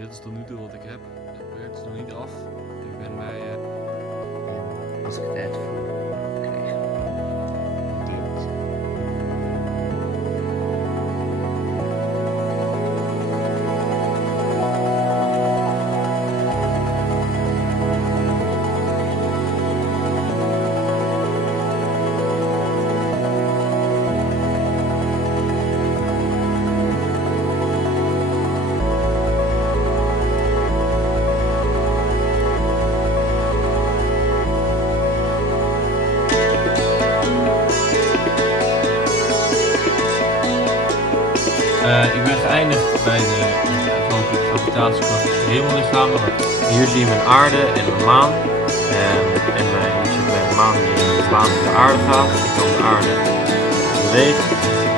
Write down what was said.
dit is tot nu toe wat ik heb. Het project is nog niet af. Ik ben bij... Als ik tijd voor krijg. Dit. Ik ben geëindigd bij de gravitatiekracht van hemellichamen. Hier zie je mijn aarde en mijn maan. En hier zit mijn maan die in de baan op de aarde gaat. Ik kan de aarde bewegen.